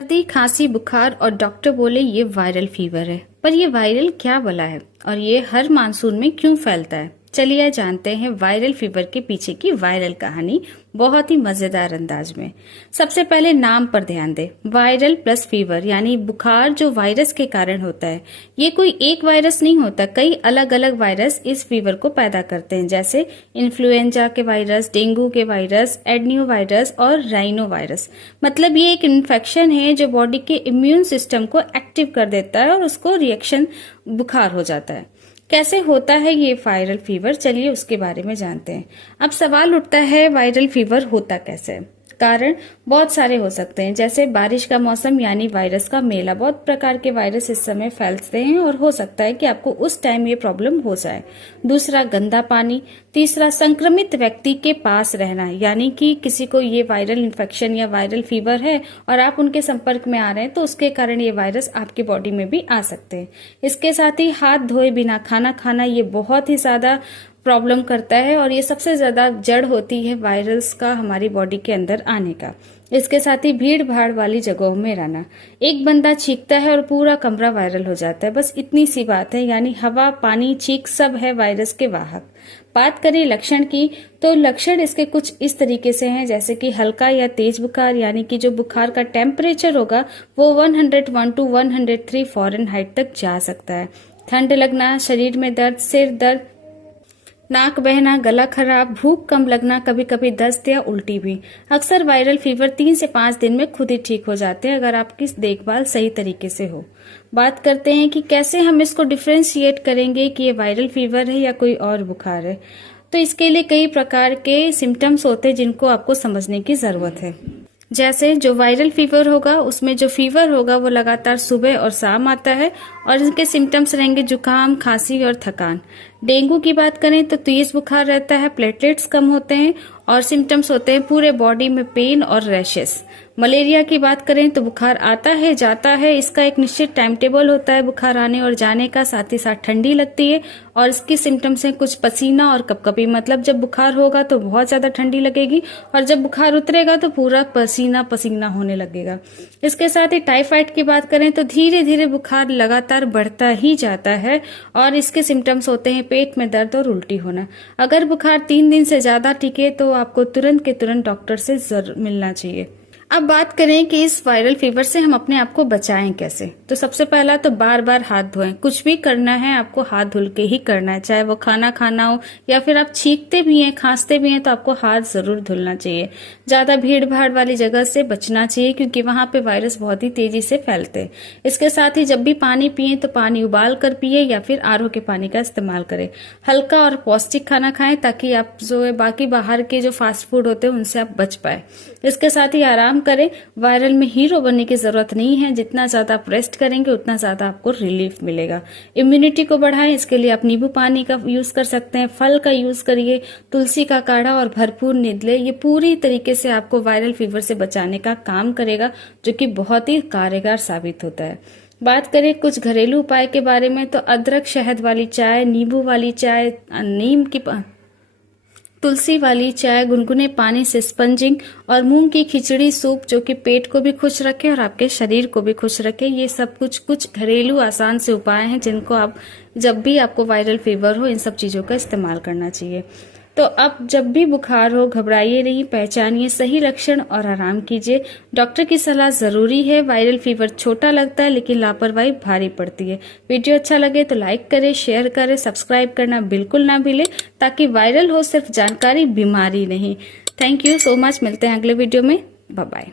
सर्दी, खांसी, बुखार और डॉक्टर बोले ये वायरल फीवर है। पर ये वायरल क्या भला है और ये हर मानसून में क्यों फैलता है? चलिए जानते हैं वायरल फीवर के पीछे की वायरल कहानी बहुत ही मजेदार अंदाज में। सबसे पहले नाम पर ध्यान दें। वायरल प्लस फीवर यानी बुखार जो वायरस के कारण होता है। ये कोई एक वायरस नहीं होता, कई अलग अलग वायरस इस फीवर को पैदा करते हैं, जैसे इन्फ्लुएंजा के वायरस, डेंगू के वायरस, एडनियो वायरस और राइनो वायरस। मतलब ये एक इन्फेक्शन है जो बॉडी के इम्यून सिस्टम को एक्टिव कर देता है और उसको रिएक्शन बुखार हो जाता है। कैसे होता है ये वायरल फीवर, चलिए उसके बारे में जानते हैं। अब सवाल उठता है वायरल फीवर होता कैसे है? कारण बहुत सारे हो सकते हैं, जैसे बारिश का मौसम यानी वायरस का मेला। बहुत प्रकार के वायरस इस समय फैलते हैं और हो सकता है कि आपको उस टाइम ये प्रॉब्लम हो जाए। दूसरा, गंदा पानी। तीसरा, संक्रमित व्यक्ति के पास रहना, यानी कि किसी को ये वायरल इन्फेक्शन या वायरल फीवर है और आप उनके संपर्क में आ रहे हैं तो उसके कारण ये वायरस आपकी बॉडी में भी आ सकते हैं। इसके साथ ही हाथ धोए बिना खाना खाना, ये बहुत ही ज्यादा प्रॉब्लम करता है और ये सबसे ज्यादा जड़ होती है वायरस का हमारी बॉडी के अंदर आने का। इसके साथ ही भीड़ भाड़ वाली जगहों में रहना। एक बंदा छींकता है और पूरा कमरा वायरल हो जाता है, बस इतनी सी बात है। यानी हवा, पानी, छींक सब है वायरस के वाहक। बात करें लक्षण की, तो लक्षण इसके कुछ इस तरीके से हैं, जैसे कि हल्का या तेज बुखार, यानी कि जो बुखार का टेम्परेचर होगा वो 101 to 103 फ़ारेनहाइट तक जा सकता है। ठंड लगना, शरीर में दर्द, सिर दर्द, नाक बहना, गला खराब, भूख कम लगना, कभी कभी दस्त या उल्टी भी। अक्सर वायरल फीवर 3 से 5 दिन में खुद ही ठीक हो जाते हैं अगर आपकी देखभाल सही तरीके से हो। बात करते हैं कि कैसे हम इसको डिफ्रेंशिएट करेंगे कि ये वायरल फीवर है या कोई और बुखार है। तो इसके लिए कई प्रकार के सिम्टम्स होते हैं जिनको आपको समझने की जरूरत है। जैसे जो वायरल फीवर होगा उसमें जो फीवर होगा वो लगातार सुबह और शाम आता है और इनके सिम्टम्स रहेंगे जुकाम, खांसी और थकान। डेंगू की बात करें तो तेज बुखार रहता है, प्लेटलेट्स कम होते हैं और सिम्टम्स होते हैं पूरे बॉडी में पेन और रैशेस। मलेरिया की बात करें तो बुखार आता है, जाता है, इसका एक निश्चित टाइम टेबल होता है बुखार आने और जाने का, साथ ही साथ ठंडी लगती है और इसकी सिम्टम्स हैं कुछ पसीना और कपकपी। मतलब जब बुखार होगा तो बहुत ज्यादा ठंडी लगेगी और जब बुखार उतरेगा तो पूरा पसीना पसीना होने लगेगा। इसके साथ ही टाइफाइड की बात करें तो धीरे धीरे बुखार लगातार बढ़ता ही जाता है और इसके सिम्टम्स होते हैं पेट में दर्द और उल्टी होना। अगर बुखार 3 दिन से ज्यादा टिके तो आपको तुरंत के तुरंत डॉक्टर से जरूर मिलना चाहिए। अब बात करें कि इस वायरल फीवर से हम अपने आप को बचाएं कैसे, तो सबसे पहला तो बार बार हाथ धोएं। कुछ भी करना है आपको हाथ धुल के ही करना है, चाहे वो खाना खाना हो या फिर आप छींकते भी हैं, खांसते भी हैं तो आपको हाथ जरूर धुलना चाहिए। ज्यादा भीड़ भाड़ वाली जगह से बचना चाहिए क्योंकि वहां पे वायरस बहुत ही तेजी से फैलते हैं। इसके साथ ही जब भी पानी पिए तो पानी उबाल कर पिए या फिर आरओ के पानी का इस्तेमाल करें। हल्का और पौष्टिक खाना खाएं ताकि आप जो है बाकी बाहर के जो फास्ट फूड होते हैं उनसे आप बच पाए। इसके साथ ही आराम करें। वायरल में हीरो बनने की जरूरत नहीं है, जितना ज्यादा आप रेस्ट करेंगे उतना ज्यादा आपको रिलीफ मिलेगा। इम्यूनिटी को बढ़ाएं, इसके लिए आप नींबू पानी का यूज कर सकते हैं, फल का यूज करिए, तुलसी का काढ़ा और भरपूर नींद ले। ये पूरी तरीके से आपको वायरल फीवर से बचाने का काम करेगा जो कि बहुत ही कारगर साबित होता है। बात करें कुछ घरेलू उपाय के बारे में तो अदरक शहद वाली चाय, नींबू वाली चाय, नीम की तुलसी वाली चाय, गुनगुने पानी से स्पंजिंग और मूंग की खिचड़ी सूप जो कि पेट को भी खुश रखे और आपके शरीर को भी खुश रखे। ये सब कुछ घरेलू आसान से उपाय हैं जिनको आप जब भी आपको वायरल फीवर हो इन सब चीजों का इस्तेमाल करना चाहिए। तो अब जब भी बुखार हो घबराइए नहीं, पहचानिए सही लक्षण और आराम कीजिए। डॉक्टर की सलाह जरूरी है। वायरल फीवर छोटा लगता है लेकिन लापरवाही भारी पड़ती है। वीडियो अच्छा लगे तो लाइक करें, शेयर करें, सब्सक्राइब करना बिल्कुल ना भूलें ताकि वायरल हो सिर्फ जानकारी, बीमारी नहीं। Thank you so much. मिलते हैं अगले वीडियो में। Bye bye.